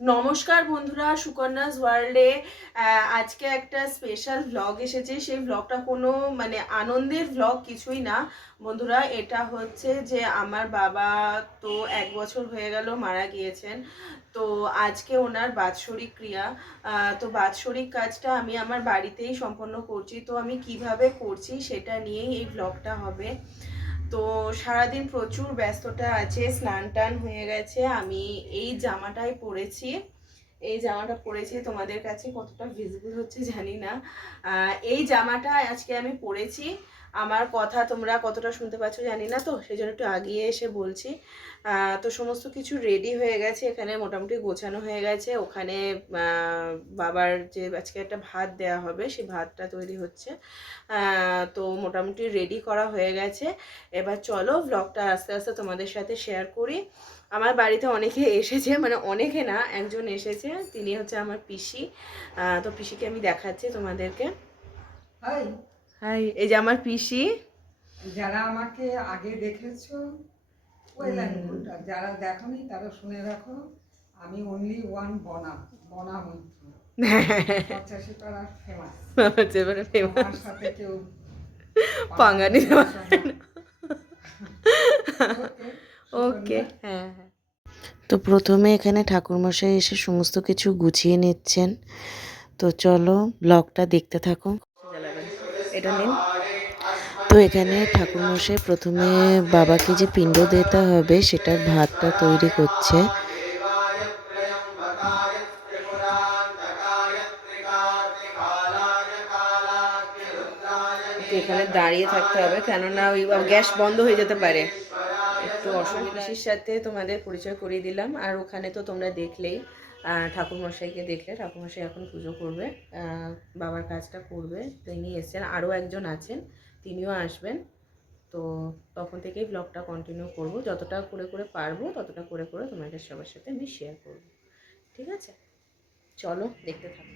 নমস্কার বন্ধুরা, সুকন্যাস ওয়ার্ল্ডে আজকে একটা স্পেশাল ভ্লগ এসেছে। সেই ভ্লগটা কোনো আনন্দের ভ্লগ কিছুই না বন্ধুরা। এটা হচ্ছে যে আমার বাবা তো 1 বছর হয়ে গেল মারা গিয়েছেন। তো আজকে ওনার বাৎসরিক ক্রিয়া। তো বাৎসরিক কাজটা আমি আমার বাড়িতেই সম্পন্ন করছি। তো আমি কিভাবে করছি সেটা নিয়েই এই ভ্লগটা হবে। তো সারাদিন প্রচুর ব্যস্ততা আছে, স্নান টান হয়ে গেছে। আমি এই জামাটাই পরেছি, এই জামাটা পরেছি, তোমাদের কাছে কতটা ভিজিবল হচ্ছে জানি না। এই জামাটা আজকে আমি পরেছি। আমার কথা তোমরা কতটা শুনতে পাচ্ছ জানি না, তো সেই জন্য একটু আগিয়ে এসে বলছি। তো সমস্ত কিছু রেডি হয়ে গেছে, এখানে মোটামুটি গোছানো হয়ে গেছে। ওখানে বাবার যে আজকে একটা ভাত দেওয়া হবে, সেই ভাতটা তৈরি হচ্ছে। তো মোটামুটি রেডি করা হয়ে গেছে। এবার চলো ব্লগটা আস্তে আস্তে তোমাদের সাথে শেয়ার করি। আমার বাড়িতে অনেকে এসেছে, অনেকে না, একজন এসেছে, তিনি হচ্ছে আমার পিসি। তো পিসিকে আমি দেখাচ্ছি তোমাদেরকে। হাই। হাই, এই যে আমার পিসি। যারা আমাকে আগে দেখেছো ওয়েল অ্যান্ড গুড, আর যারা দেখোনি তারা শুনে রাখো, আমি অনলি ওয়ান বনা মৈত্র, 85 পাড়ার ফেমাস। আমার সাথে কেউ পাঙ্গা নিতে পারে না। ওকে ওকে, সুকন্যা। হ্যাঁ হ্যাঁ। তো প্রথমে এখানে ঠাকুরমশাই এসে সমস্ত কিছু গুছিয়ে নিচ্ছেন। তো চলো ব্লগটা দেখতে থাকো। এটা নিন। তো এখানে ঠাকুরমশাই প্রথমে বাবাকে যে পিণ্ড দিতে হবে সেটার ভাতটা তৈরি করছে। এখানে দাঁড়িয়ে থাকতে হবে, কেননা ওই গ্যাস বন্ধ হয়ে যেতে পারে। একটু অসুবিধার সাথে তোমাদের পরিচয় করিয়ে দিলাম। আর ওখানে তো তোমরা দেখলেই, ঠাকুরমশাইকে দেখলে, ঠাকুরমশাই এখন পুজো করবে, বাবার কাজটা করবে। তিনি এসেছেন, আরও একজন আছেন, তিনিও আসবেন। তো তখন থেকেই ব্লগটা কন্টিনিউ করব, যতটা করে করে পারবো ততটা করে করে তোমাদের সবার সাথে আমি শেয়ার করব। ঠিক আছে, চলো দেখতে থাকো।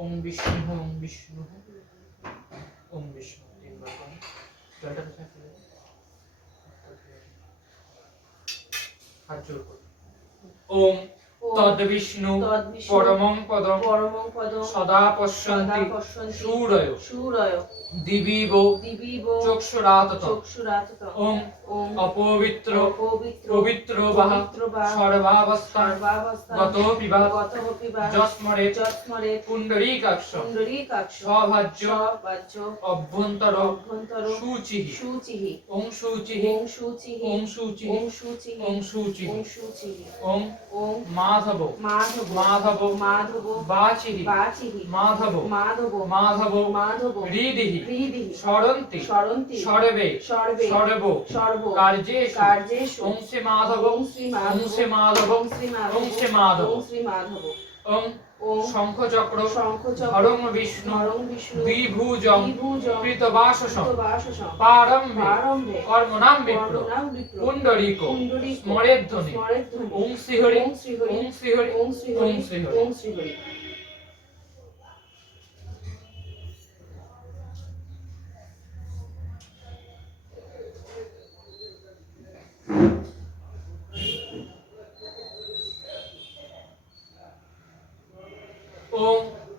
ওম বিষ্ণু ওম বিষ্ণু ওম বিষ্ণু তিনবার করে জলটা কোথায় ফেলে হাত জোর করো। ওম তদ্বিষ্ণু পরমং পদম সদা পশ্যন্তি শূরয় দিবিব চক্ষুরাততম ওম অপবিত্র পবিত্র বাহ সর্বাবস্থান গতোপি বা যস্মরে পুণ্ডরীকাক্ষ স্বভাজ্য অভ্যন্তর শুচিঃ ওম শুচিঃ ওম শুচিঃ ওম শুচিঃ ওম মাধব মাধব বাচিঃ মাধব মাধব হৃদিঃ স্মরন্তি সর্বে সর্ব কার্যেষু ওম শ্রী মাধব ওম শ্রী মাধব ওম শ্রী মাধব ওম শঙ্খচক্র হরং বিষ্ণু দ্বিভুজং কৃতবাসসং প্রারম্ভে কর্মণাং বিপ্র পুণ্ডরীক স্মরেধ্বনি ওম শ্রীহরি ওম শ্রীহরি ওম শ্রীহরি।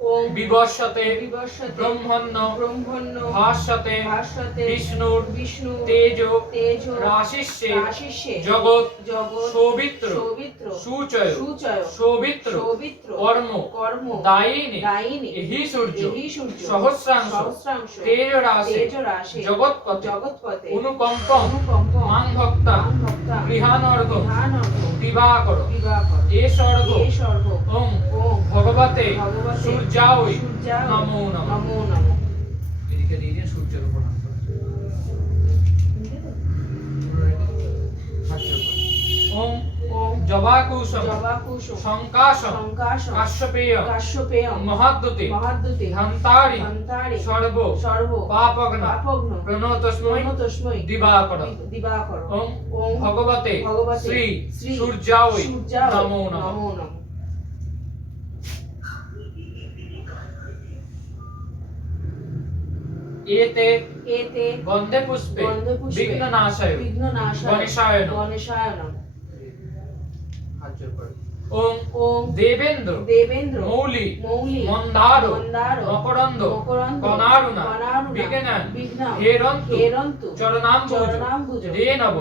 ওম বিবর্ষতে বিবর্ষতে ব্রহ্মণ্য ব্রহ্মণ্য ভাস্বতে ভাস্বতে বিষ্ণুর বিষ্ণু তেজ তেজ রাশিষ্যে রাশিষ্যে জগৎ জগৎ সৌবিত্র সৌমিত্র সূচয় সূচয় সৌবিত্র সৌমিত্র কর্ম কর্ম দায়িনী দায়িনী এহি সূর্য এহি সূর্য সহস্রাংশ সহস্রাংশ তেজ রাশি তেজ রাশি জগৎপতে জগৎপতে অনুকম্পম অনুকম্পম মাং ভক্তা মাং ভক্তা গৃহানর্ঘ ধ্যানর্ঘ দিবাকর বিবাকর এ স্বর্গ এ স্বর্গ ওম ওম ভগবতে ভগবতে সূর্যায় সূর্যায় নমো নমঃ। নমো নমঃ। এদিকে দিয়ে দিন সূর্যের উপর হাত রাখুন। হাত জোড় করুন। ওম ওম জবাকুসুম জবাকুসুম সংকাশম সংকাশম কাশ্যপেয় কাশ্যপেয়ম মহাদ্যুতে মহাদ্যুতে ধন্তারি ধন্তারি সর্ব সর্ব পাপগ্ন পাপগ্ন প্রণতস্মৈ তস্মৈ দিবাকর দিবাকর ওম ওম ভগবতে ভগবতে শ্রী শ্রী সূর্যায় সূর্যায় নমো নমঃ। নমো নমঃ। এতে এতে গন্ধে পুষ্পে গন্ধে পুষ্পে বিঘ্ননাশায় বিঘ্ননাশায় গণেশায় নমঃ। গণেশায় নমঃ। হাত জোড় করুন। ওম ওম দেবেন্দ্র দেবেন্দ্র মৌলি মৌলি মন্দার মন্দার মকরন্দ মকরন্দ কনারুণা কনারুণা বিজ্ঞান বিঘ্ন হেরন্তু হেরন্তু চরণাম্বুজ চরণাম্বুজ রেনব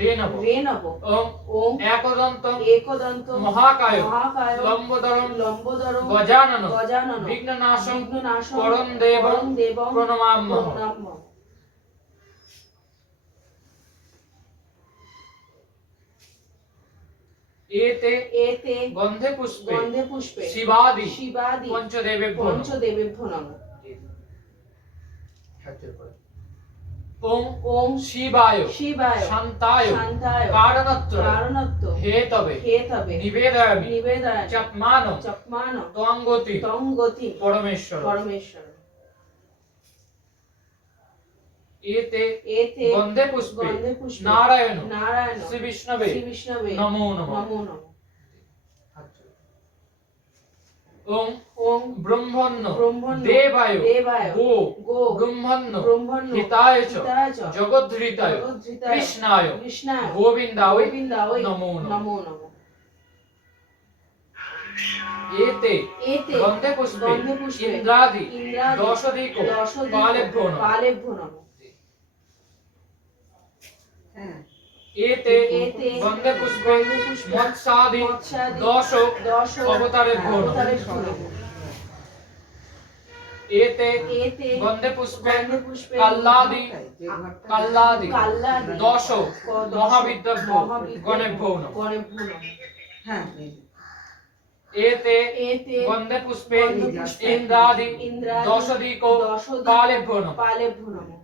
রেনব রেনব ওম ওম একদন্ত একদন্ত মহাকায় মহাকায় লম্বোদরম লম্বোদরম গজানন গজানন বিঘ্ননাশম বিঘ্ননাশম করণ দেবম করণ দেবম প্রণমাম্যহ। প্রণাম্যহ। এতে এতে গন্ধে পুষ্পে গন্ধে পুষ্পে শিবাদি শিবাদি পঞ্চদেবেভ্যো নমঃ। পঞ্চদেবেভ্যো নমঃ। হাত জোড় করুন। ওম ওম শিবায় শিবায় শান্তায় শান্তায় কারণত্র কারণত্ব হেতবে হেতবে নিবেদয়ামি নিবেদন চপ্মান চপ্মান ত্বঙ্গতি তং গতি পরমেশ্বর। পরমেশ্বর। এতে এতে গন্ধে পুষ্পে গন্ধে পুষ্পে নারায়ণ নারায়ণ শ্রী বিষ্ণবে শ্রী বিষ্ণবে নমো নমঃ। নমো নমঃ। হাত জোড়। ওম ওম ব্রহ্মণ্য ব্রহ্মণ্য দেবায় দেবায় গো গো ব্রহ্মণ্য ব্রহ্মণ্য হিতায় চ হিতায় চ জগদ্ধৃতায় জগদ্ধৃতায় কৃষ্ণায় কৃষ্ণায় গোবিন্দায় গোবিন্দায় নমো নমঃ। নমো নমঃ। এতে এতে গন্ধে পুষ্পে গন্ধে পুষ্পে ইন্দ্রাদি ইন্দ্রাদি দশদিক দশদিক পালেভ্যো নমঃ। পালেভ্যো নমঃ। হ্যাঁ এতে এতে গন্ধে পুষ্পে গন্ধে পুষ্পে মৎস্যাদি মৎস্যাদি দশ দশ অবতারেভ্যো নমঃ। অবতারেভ্যো নমঃ। এতে এতে গন্ধে পুষ্পে গন্ধে পুষ্পে কাল্লাদি যে ঘরটা কাল্লাদি কাল্লাদি দশ দশ মহাবিদ্যাভ্যো মহাবিদ্যাভ্যো গণেভ্যো নমঃ। গণেভ্যো নমঃ। হ্যাঁ এতে এতে গন্ধে পুষ্পে গন্ধে পুষ্পে ইন্দ্রাদি ইন্দ্রাদি দশদিক দশদিক পালেভ্যো নমঃ। পালেভ্যো নমঃ।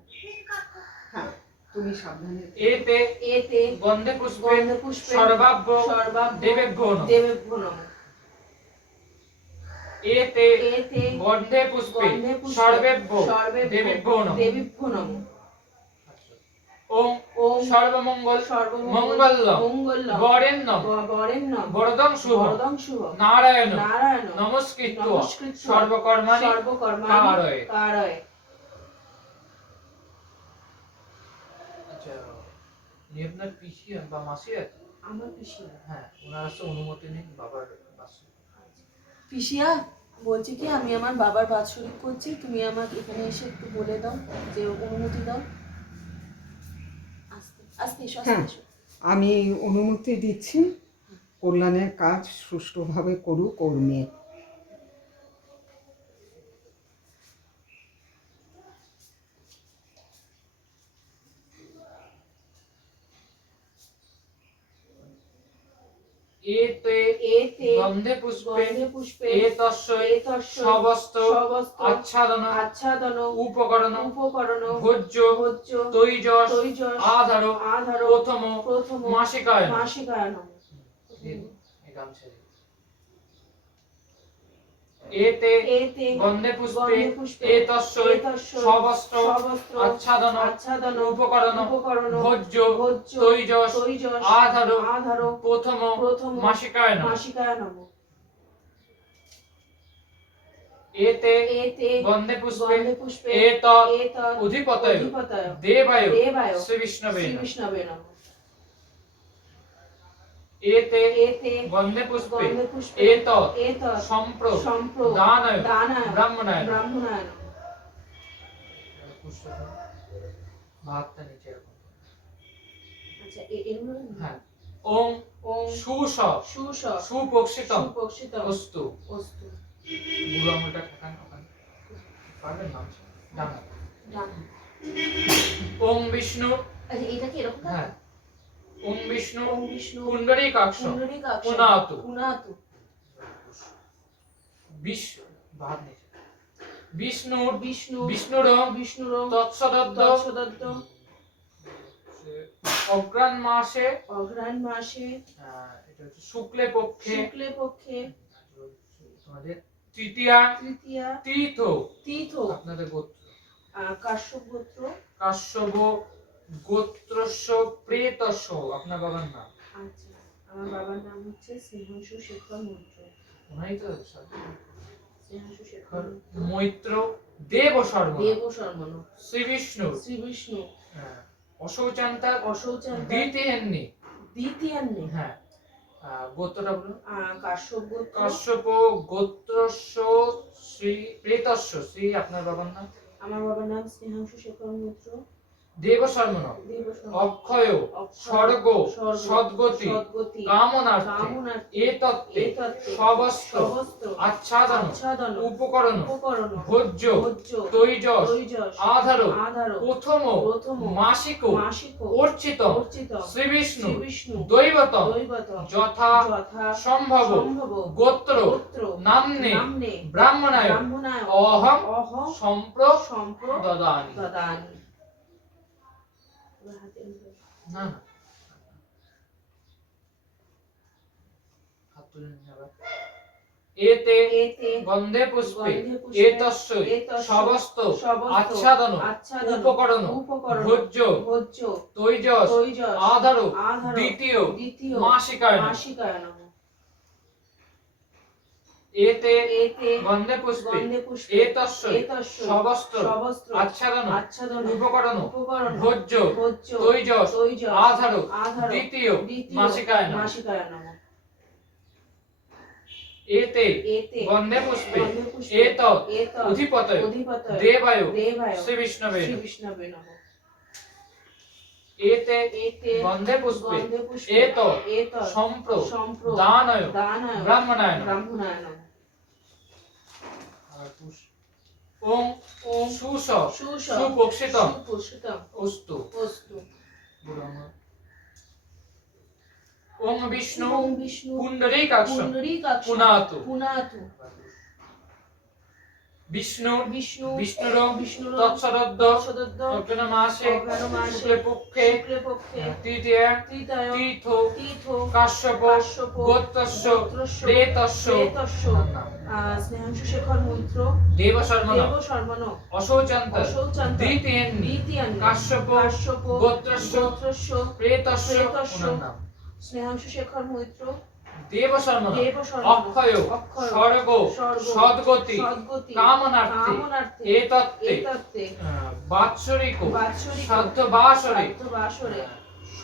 হ্যাঁ তুমি সাবধানে এতে এতে গন্ধে পুষ্পে গন্ধে পুষ্পে সর্বাভ্য সর্বাভ্য দেবেভ্যো নমঃ। দেবেভ্যো নমঃ। এতে এতে গন্ধে পুষ্পে গন্ধে পুষ্পে সর্বেভ্য সর্বেভ্যো দেবীভ্যো নমঃ। দেবীভ্যো নমঃ। ওম ওম সর্বমঙ্গল সর্বমঙ্গল মঙ্গলম মঙ্গলম বরেণ্যম বরেণ্যম বরদং শুভ বরদং শুভ নারায়ণ নারায়ণ নমস্কৃত্য নমস্কৃত্য সর্বকর্মাণি সর্বকর্মাণি কারয়ে। কারয়ে। আচ্ছা উনি আপনার পিসি বা মাসি আছে? আমার পিসিয়া হ্যাঁ ওনার কাছে অনুমতি নিন বাবার বাসে। পিসিয়া বলছি কি আমি আমার বাবার বাৎসরিক করছি, তুমি আমাকে এখানে এসে একটু বলে দাও যে অনুমতি দাও। আস্তে আস্তে এসো আস্তে হ্যাঁ। এসো। আমি অনুমতি দিচ্ছি কল্যাণের কাজ সুষ্ঠুভাবে করুক ওর মেয়ে। এতে এতে গন্ধে পুষ্পে গন্ধে পুষ্পে এতস্যৈ এতস্য সবস্ত্র সবস্ত্র আচ্ছাদন আচ্ছাদন উপকরণ উপকরণ ভোজ্য ভোজ্য তৈজস তৈজস আধার আধার প্রথম প্রথম মাসিকায় মাসিকায় নমঃ। এতে এতে গন্ধে পুষ্পে গন্ধে পুষ্পে এতস্যৈ এতস্য সবস্ত্র সবস্ত্র আচ্ছাদন আচ্ছাদন উপকরণ উপকরণ ভোজ্য ভোজ্য তৈজস তৈজস আধার আধার প্রথম প্রথম মাসিকায় নমঃ। মাসিকায় নমঃ। এতে এতে গন্ধে পুষ্পে গন্ধে পুষ্পে এতৎ এতৎ অধিপতয় অধিপতয় দেবায় দেবায় শ্রী বিষ্ণবে শ্রী নমঃ। বিষ্ণবে নমঃ। এতে এতে গন্ধে পুষ্পে গন্ধে পুষ্পে এতৎ এতৎ সম্প্র সম্প্র দানায় দানায় ব্রাহ্মণায় ব্রাহ্মণায় পুষ্প ভাতটা নিচে রাখুন। আচ্ছা এর মধ্যে হ্যাঁ ওম ওম সুস সুস সুপোক্ষিতম সুপোক্ষিতম অস্তু। অস্তু। বুড়ো আঙুলটা ঠেকান ওখানে পারবেন না ডানা। ডান। ওম বিষ্ণু আচ্ছা এটা কি এরকম হ্যাঁ ওম বিষ্ণু ওম বিষ্ণু পুণ্ডরীকাক্ষ পুণ্ডরীকাক্ষ পুনাতু পুনাতু। বিষ্ণু ভাত নিচে বিষ্ণু বিষ্ণু বিষ্ণুরম বিষ্ণুরম তৎসদদ্দ তৎসদত্ত অগ্রাণ মাসে অঘ্রাণ মাসে এটা হচ্ছে শুক্লে পক্ষে শুক্লে পক্ষে তোমাদের তৃতীয়া তৃতীয়া তীর্থ তীর্থ আপনাদের গোত্র কাশ্যপ গোত্র। কাশ্যপ গোত্রস্য প্রেতস্য আপনার বাবার নাম। আচ্ছা আমার বাবার নাম হচ্ছে স্নেহাংশু শেখর মৈত্র। ওনারই তো স্নেহাংশু শেখর মৈত্র দেব শর্মা দেব শর্মণ শ্রী বিষ্ণু শ্রী বিষ্ণু অশৌচান্তা অশৌচান্ত দ্বিতীয়ান্নি দ্বিতীয়ান্নে হ্যাঁ গোত্রটা বলো কাশ্যপ গোত্র। কাশ্যপ গোত্রস্য শ্রী প্রেতস্য শ্রী আপনার বাবার নাম। আমার বাবার নাম স্নেহাংশু শেখর মৈত্র দেব শর্মণ দেব শর্মণ অক্ষয় স্বর্গ সদ্গতি সদ্গতি কামনার্থে কামনার্থে এতত্তে এতত্তে সবস্ত্র সবস্ত্র আচ্ছাদন আচ্ছাদন উপকরণ উপকরণ ভোজ্য ভোজ্য তৈজস তৈজস আধারো আধারো প্রথম প্রথম মাসিক মাসিক অর্চিত অর্চিত শ্রী বিষ্ণু শ্রী বিষ্ণু দৈবতম দৈবতম যথা যথা সম্ভব সম্ভব গোত্র গোত্র নাম্নে নাম্নে ব্রাহ্মণায় ব্রাহ্মণায় অহম অহম সম্প্র সম্প্র দদানি। দদানি। এবার হাতে নিয়ে না না হাত তুলে নিন আবার। এতে এতে গন্ধে পুষ্পে গন্ধে পুষ্পে এতস্যৈ এতস্য সবস্ত সবস্ত আচ্ছাদন আচ্ছাদন উপকরণ উপকরণ ভোজ্য ভোজ্য তৈজস তৈজস আধারো আধারো দ্বিতীয় দ্বিতীয় মাসিকায় মাসিকায় নমঃ। এতে এতে গন্ধে পুষ্পে গন্ধে পুষ্পে এতস্যৈ এতস্য সবস্ত্র সবস্ত্র আচ্ছাদন আচ্ছাদন উপকরণ উপকরণ ভোজ্য ভোজ্য তৈজস তৈজস আধারো আধারো দ্বিতীয় দ্বিতীয় মাসিকায় নমঃ। মাসিকায় নমঃ। এতে এতে গন্ধে পুষ্পে গন্ধে পুষ্পে এতৎ এতৎ অধিপতয় অধিপতয় দেবায় দেবায় শ্রী বিষ্ণবে শ্রী বিষ্ণবে নমঃ। এতে এতে গন্ধে পুষ্পে গন্ধে পুষ্পে এতৎ এতৎ সম্প্র সম্প্র দানয় দানায় ব্রাহ্মণায় নমঃ। ব্রাহ্মণায় নমঃ। আর ওম ওম সুস সুস সুপোক্ষিতম সুপোষিতম অস্তু। অস্তু। ওম বিষ্ণু ওম বিষ্ণু পুণ্ডরীকাক্ষ পুণ্ডরীকাক্ষ পুনাতু। পুনাতু। বিষ্ণু বিষ্ণু বিষ্ণুরম বিষ্ণুরম তৎসদদ্দ সদদ্দ অগ্রণ মাসে অগ্রহায়ণ মাসে শুক্লে পক্ষে শুক্লে পক্ষে তৃতীয় তৃতীয় তীর্থ তীর্থ কাশ্যপ কাশ্যপ গোত্রস্য গোত্রস্য প্রেতস্য প্রেতস্য স্নেহাংশু শেখর মৈত্র দেব শর্মণ দেব শর্মণ অশৌচান্ত অশৌচান্ত দ্বিতীয়ান্নি দ্বিতীয়ান্নি কাশ্যপ কাশ্যপ গোত্রস্য গোত্রস্য প্রেতস্য প্রেতস্য ওনার নাম। স্নেহাংশু শেখর মৈত্র দেব শর্মণ দেব শর্মণ অক্ষয় অক্ষয় স্বর্গ স্বর্গ সদ্গতি সদ্গতি কামনার্থে কামনার্থে এতত্তে এতত্তে বাৎসরিক বাৎসরিক সাধ্য বাসরে বাসরে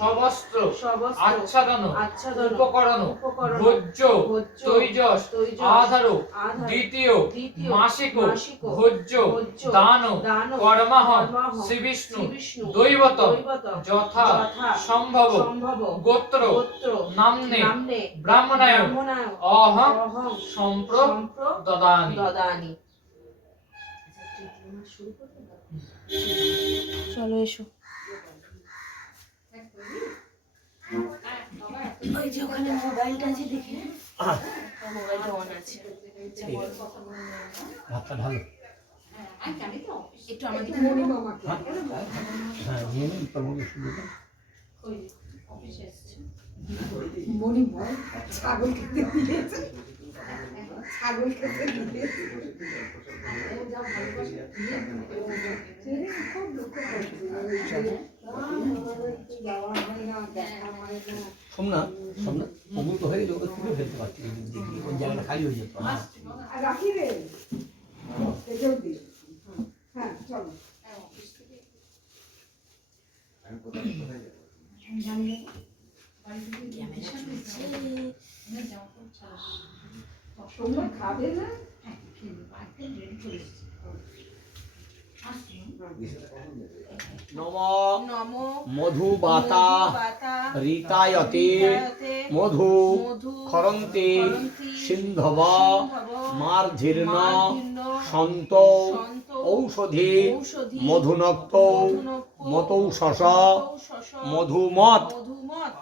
সবস্ত্র সবস্ত্র আচ্ছাদন আচ্ছাদন উপকরণ উপকরণ ভোজ্য ভোজ্য তৈজস তৈজস আধারো আধার দ্বিতীয় দ্বিতীয় মাসিক মাসিক ভোজ্য ভোজ্য দান দান কর্মাহম কর্মাহম শ্রী বিষ্ণু শ্রী বিষ্ণু দৈবতম দৈবতম যথা যথা সম্ভব সম্ভব গোত্র গোত্র নাম্নে নাম্নে ব্রাহ্মণায় ব্রাহ্মণায় অহম অহং সম্প্র সম্প্র দদানি। দদানি। চলো এসো। ওই যে ওখানে মোবাইলটা আছে দেখে মোবাইলটা অন আছে। ভাতটা ভালো। একটু আমাকে মণি মামাকে হ্যাঁ নিয়ে নিন টমেটো শুরু অফিসে এসেছে। মণি ভয় ছাগল খেতে দিয়েছে ছাগল খেতে দিয়েছে খুব লক্ষ্য সোমনাথ সোমনাথ কবুল তো হয়ে গেলে ওকে তুলে ফেলতে পারছি দেখি ওই জায়গাটা খালি হয়ে যেত। রাখি রে এটাও দিই হ্যাঁ চলো ক্যামেরা তোমরা খাবে না? নম নম মধুবাতা বাতা ঋতায়তে মধু খরন্তে সিন্ধব মার্ধীর্ণ সন্ত ঔষধি মধুনক্ত মতৌষস মধুমত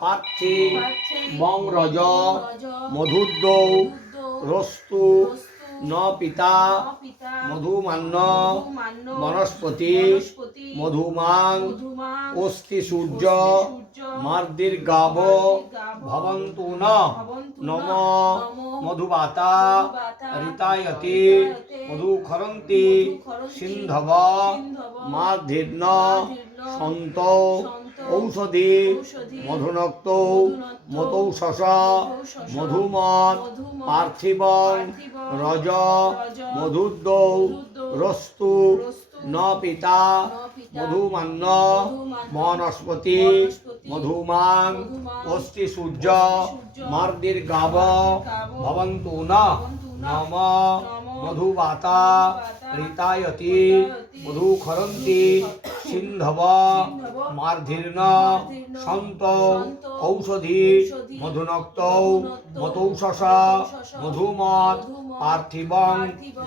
পার্থে মং রজ মধুদ্যৌ রস্তু ন পিতা মধুমান্য বনস্পতি মধুমাং অস্তি সূর্য মার্দির্গাব ভবন্তু ন নম মধুবাতা ঋতায়তে মধুখরন্তি সিন্ধব মার্ধীর্ণ সন্ত ঔষধি মধুনক্ত মতৌষস মধুমত পার্থিবং রজ মধুদ্যৌ রস্তু ন পিতা মধুমান্য বনস্পতি মধুমাং অস্তি সূর্য মার্দির্গাব ভবন্তু ন নম মধুবাতা ঋতায়তে মধুখরন্তি সিন্ধব মার্ধীর্ণ সন্ত ঔষধি মধুনক্ত মতৌষস মধুমত পার্থিবং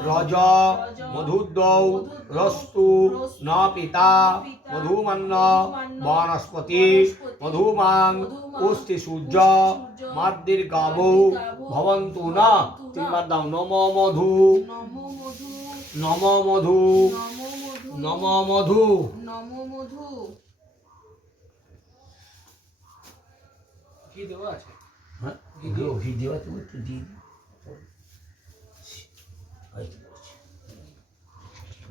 রজ মধুদ্যৌ রস্তু ন পিতা মধুমান্য বনস্পতি মধুমাং অস্তি সূর্য মার্দির্গাব ভবন্তু ন তিনবার দাও নম মধু নম মধু নম মধু নম মধু কি দেওয়া আছে? হ্যাঁ ঘি দেওয়া তুমি একটু দিয়ে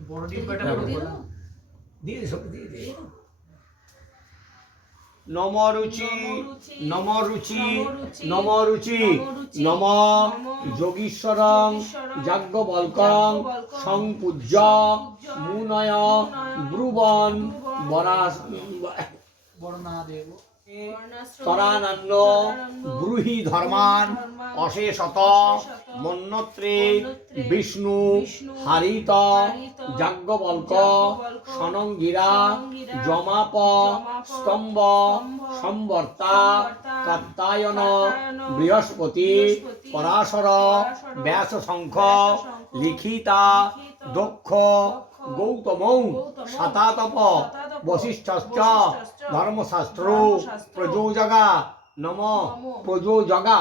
বড় ডিব্বাটা হ্যাঁ, বড় দিয়ে করে দাও। দিয়ে দে, সব দিয়ে দে। নম রুচি নম রুচি নম রুচি নম যোগীশ্বরং যাজ্ঞবল্কং সংপূজ্য মুনয় ব্রুবন বরাস বড় না দেব তরানন্দ ব্রুহি ধর্মান অশেষত মন্যত্রে বিষ্ণু হারিত যাজ্ঞবল্ক সনঙ্গিরা জমাপ স্তম্ভ সম্বর্তা কাত্তায়ন বৃহস্পতি পরাশর ব্যাস শঙ্খ লিখিতা দক্ষ গৌতমৌ শতাতপ বশিষ্ঠশ্চ ধর্মশাস্ত্র প্রযোজগা নম প্রযোজগা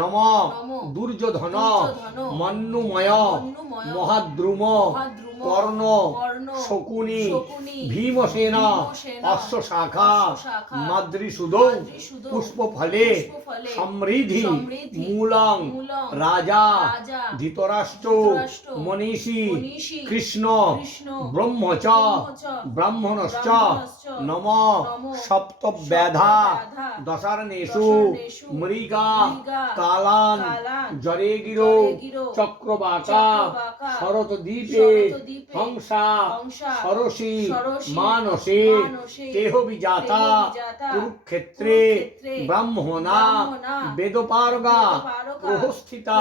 নম দুর্যোধন মন্নুময় মহাদ্রুম কর্ণ শকুনি ভীমসেন অশ্বশাখা মাদ্রিসুদ পুষ্পফলে সমৃদ্ধি মূলং রাজা ধৃতরাষ্ট্র মনীষী কৃষ্ণ ব্রহ্মচ ব্রাহ্মণশ্চ নম সপ্তব্যাধা দশার্ণেষু মৃগা কালান জরেগিরো চক্রবাকা শরৎদ্বীপে হংসা সরসী মানসে কেহ বিজাতা কুরুক্ষেত্রে ব্রাহ্মণা বেদপারগা প্রহস্থিতা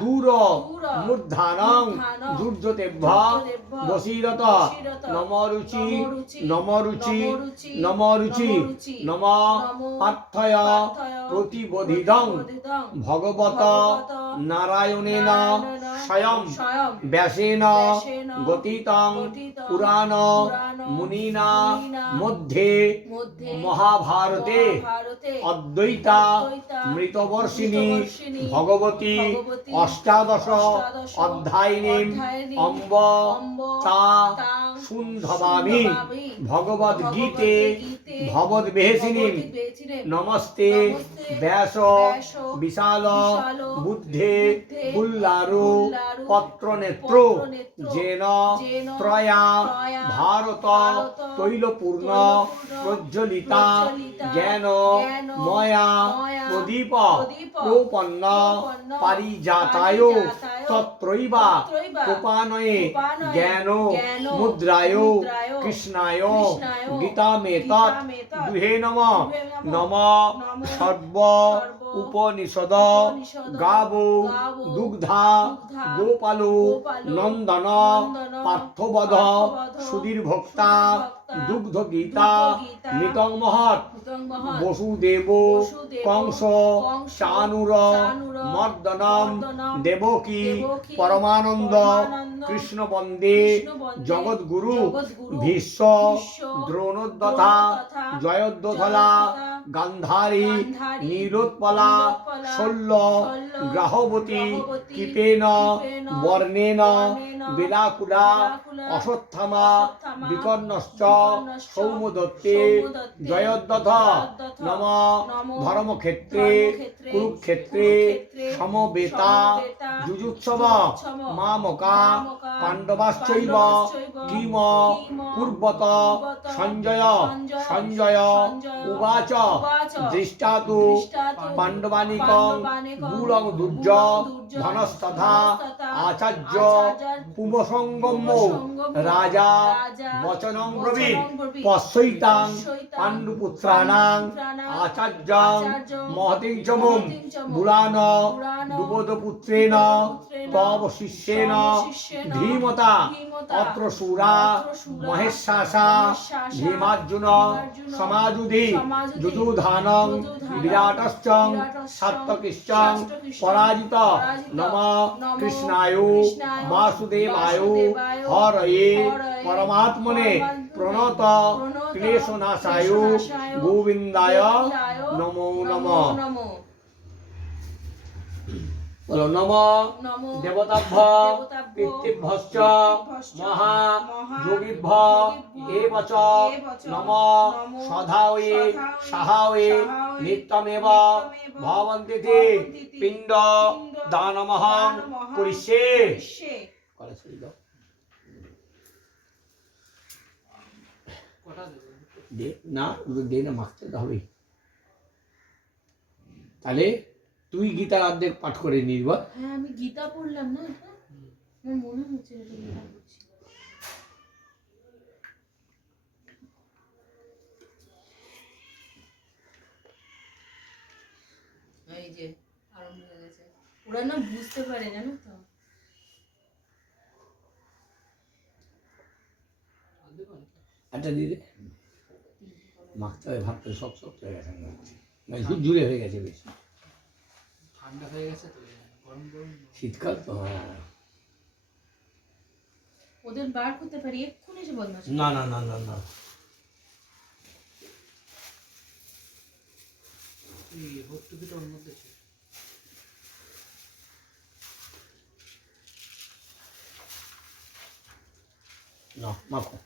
দূর মূর্ধানং দুর্যতেভ্য বশীরত নমরুচি নমরুচি নমরুচি নম পার্থয় প্রতিবোধিদং ভগবত নারায়ণেন স্বয়ং ব্যাসেন গতিতং পুরাণ মুনিনা মধ্যে মহাভারতে অদ্বৈতা মৃতবর্ষিণী ভগবতী অষ্টাদশ অধ্যায়িনীম অম্ব তা শুন্ধবামি ভগবদ্গীতে ভবদ্বেষিনীম নমস্তে ব্যাস বিশাল বুদ্ধে পুল্লারু পত্রনেত্র যেন ত্রয়া ভারত তৈলপূর্ণ প্রজ্বলিতা জ্ঞান ময়া প্রদীপ প্রপন্ন পারিজাতায় তত্রৈবা কোপানয়ে জ্ঞান মুদ্রায় কৃষ্ণায় গীতামেতৎ দুহে নম নম সর্ব উপনিষদ উপনিষদ, গাবো গাবো, দুগ্ধা দুগ্ধা, গোপালো গোপালো, নন্দন নন্দন, পার্থবধ পার্থবধ, সুধীর ভক্তা সুধীরভক্তা, দুগ্ধ গীতা দুগ্ধগীতা, মিতং মহৎ মৃতঙ্গমহৎ, বসুদেব বসুদেব, কংস কংস, চানুর চানুর, মর্দনম মর্দনম, দেবকী দেবকী, পরমানন্দ পরমানন্দ, কৃষ্ণ বন্দে কৃষ্ণ বন্দে, জগদ্গুরু জগদ্গুরু, ভীষ্ম ভীষ্ম, দ্রোণোদ্যথা দ্রোণোদ্যথা, জয়দ্রথলা জয়দ্রথা, গান্ধারী গান্ধারী, নীলোৎপলা নীলোৎপলা, শল্য শল্য, গ্রাহবতী গ্রাহবতী, কৃপেন কৃপেন, বর্ণেন বর্ণেন, বেলাকুলা বেলাকুলা, অশ্বত্থামা অশ্বত্থামা, বিকর্ণশ্চ বিকর্ণশ্চ, সৌমদত্তে সৌমদত্তে, জয়দ্রথ জয়দ্রথ, নম নম, ধর্মক্ষেত্রে ধর্মক্ষেত্রে, কুরুক্ষেত্রে কুরুক্ষেত্রে, সমবেতা সমবেতা, যুযুৎসব যুযুৎসব, মামকা মামকা, পাণ্ডবাশ্চৈব পাণ্ডবাশ্চৈব, কিম কিম, পূর্বত পূর্বত, সঞ্জয় সঞ্জয়, সঞ্জয় সঞ্জয়, উবাচ উবাচ, দৃষ্টাতু দৃষ্টাতু, পাণ্ডবানিকং পাণ্ডবানিকং, গুলং দুর্য গুলং দুর্য, ধনস্তথা ধনস্তথা, আচার্য আচার্য, পুবসঙ্গম্য পুবসঙ্গম্য, রাজা রাজা, বচনং ব্রবীৎ বচনং ব্রবীৎ, পশ্যৈতাং পশ্যৈতাং, পাণ্ডুপুত্রাণাং পাণ্ডুপুত্রাণাং, আচার্যং আচার্য, মহতিং চমুং মহতিং চমুং, বুলান পুরাণ, দুবদপুত্রেণ দুবদপুত্রেণ, তব শিষ্যেন তব শিষ্যেন, ধীমতা ধীমতা, অত্র সুরা অত্র সুরা, মহেশ্বাসা মহেশ্বাসা, ভীমার্জুন ভীমার্জুন, সমাজুধি সমাজুধি, যুযুধানং যুযুধানং, বিরাটশ্চং বিরাটশ্চং, সাত্যকিশ্চং সাত্যকিশ্চং, পরাজিত পরাজিত, নম নম কৃষ্ণায় কৃষ্ণায়, বাসুদেবায় বাসুদেবায়, হরয়ে হরয়ে, পরমাত্মনে পরমাত্মনে, প্রণত প্রণত, ক্লেশনাশায় ক্লেশনাশায়, গোবিন্দায় গোবিন্দায়, নমো নম নমো নমো, বলো নম নমো দেবতাভ্য দেবতাভ্য, পিতৃভ্যশ্চ পিতৃভ্যশ্চ, মহা মহা যোগীভ্য যোগীভ্য, এবচ এবচ, নম নম সধায়ে সধায়ে, সাহায়ে সাহায়ে, নিত্যমেব নিত্যমেব ভবন্তিতে ভবন্তিতে পিণ্ড পিণ্ড দানমহং দানমহং করিষ্যে করিষ্যে। করে ছড়ি দাও কটা দেবো? দে না দে না মাখতে তো হবেই তাহলে তুই গীতার অর্ধেক পাঠ করে নিব হ্যাঁ আমি গীতা পড়লাম না এটা, আমার মনে হচ্ছে এটা গীতা পড়ছি। এই যে আরম্ভ হয়ে গেছে, ওরা না বুঝতে পারে জানো তো। আর দেবো না? একটা দিয়ে দে মাখতে হবে ভাবতে সব শক্ত হয়ে গেছে মানে ঝুরঝুরে হয়ে গেছে বেশি ঠান্ডা হয়ে গেছে তো গরম গরম শীতকাল তো হ্যাঁ ওদের বার করতে পারি এক্ষুনি এসে বদমাশ। না না না না না এই হট্টু দুটো ওর মধ্যে ছিল। না মাখো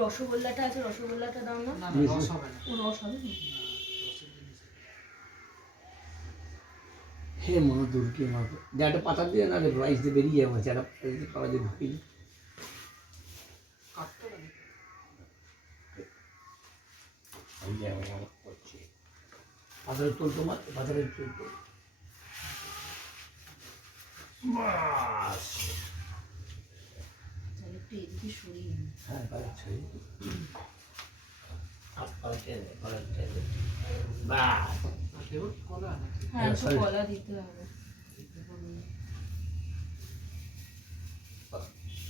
রসগোল্লাটা আছে, রসগোল্লাটা দাও না। না না রস হবে না। ও রস হবে না? না, রসের জিনিস। হে মা দুর্গে মা যে একটা পাতা দিয়ে না রাইস দিয়ে বেরিয়ে যাবো একটা পাতা দিয়ে ঢুকিয়ে কাটতে হবে না। আমি যাবো আমার করছি পাতাটা তোল তোমার পাতাটা তোল তো বাস তাহলে একটু এদিকে সরিয়ে নিই। হ্যাঁ পাচ্ছি পাল্টে বাস আর দেবো কলা নাকি? হ্যাঁ একটু sorry. কলা দিতে হবে।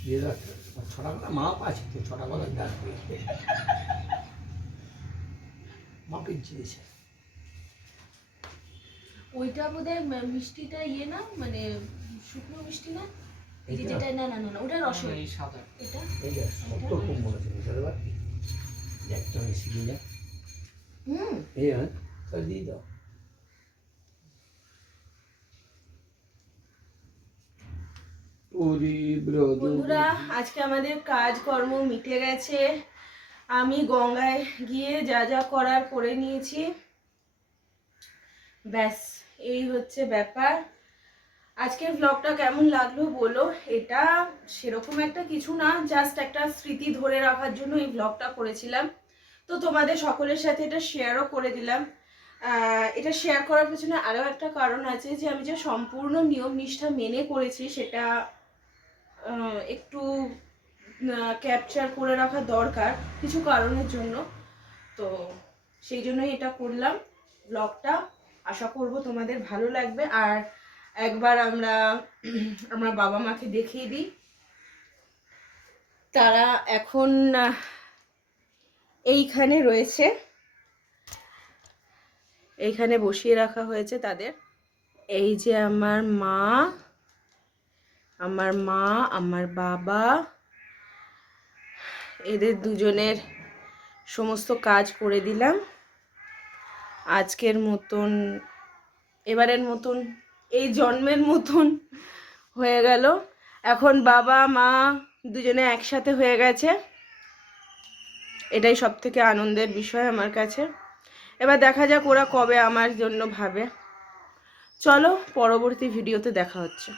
দিয়ে রাখতে ছটা কথা মাপ আছে তো ছটা কথা ডাকবে মাপের জিনিস ওইটা বোধহয় মিষ্টিটা ইয়ে না, মানে শুকনো মিষ্টি না, এই যে এটা? যেটা না না না না ওটা রসের। এই সাদা এটা এই যে সত্তর কম মনে হচ্ছে বুঝতে পারছি একটা শিখে যা হুম এই হ্যাঁ তাহলে দিয়ে দাও বন্ধুরা আজকে আমাদের কাজকর্ম মিটে গেছে, আমি গঙ্গায় গিয়ে যা যা করার করে নিয়েছি, ব্যাস এই হচ্ছে ব্যাপার। আজকের ব্লগটা কেমন লাগলো বলো, এটা সেরকম একটা কিছু না, জাস্ট একটা স্মৃতি ধরে রাখার জন্য এই ব্লগটা করেছিলাম, তো তোমাদের সকলের সাথে এটা শেয়ারও করে দিলাম। এটা শেয়ার করার পেছনে আরও একটা কারণ আছে, যে আমি যে সম্পূর্ণ নিয়ম নিষ্ঠা মেনে করেছি সেটা একটু ক্যাপচার করে রাখা দরকার কিছু কারণের জন্য। তো সেই জন্যই এটা করলাম ব্লগটা। আশা করব তোমাদের ভালো লাগবে। আর একবার আমরা আমার বাবা মাকে দেখিয়ে দিই। তারা এখন এইখানে রয়েছে, এইখানে বসিয়ে রাখা হয়েছে তাদের। এই যে আমার মা, আমার বাবা, এদের দুজনের সমস্ত কাজ করে দিলাম। আজকের মতন, এবারের মতন, এই জন্মের মতন হয়ে গেল। এখন বাবা মা দুজনে একসাথে হয়ে গেছে, এটাই সব থেকে আনন্দের বিষয় আমার কাছে। এবার দেখা যাক ওরা কবে আমার জন্য ভাবে। চলো পরবর্তী ভিডিওতে দেখা হচ্ছে।